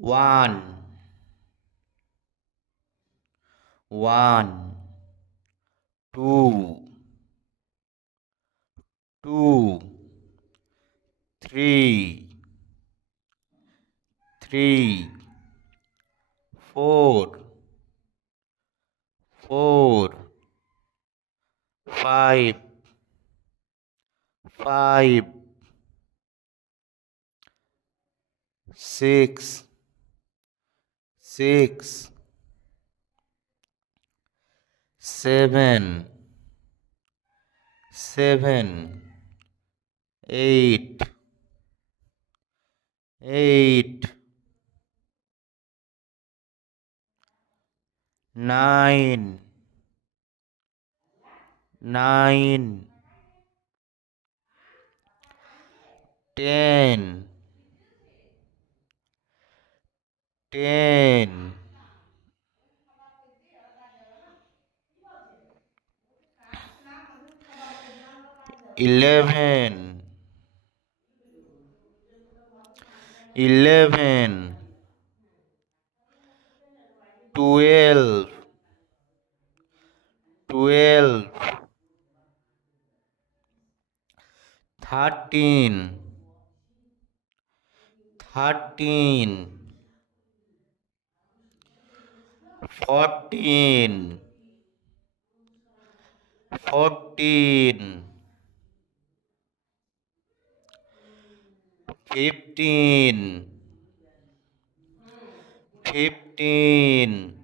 one, one, two, two, three, three, four, four, five, five, six, six, seven, seven, eight, eight, nine, nine, 10, 10, 11, 11, 12, 12, 13, 13, 14, 14, 15, 15,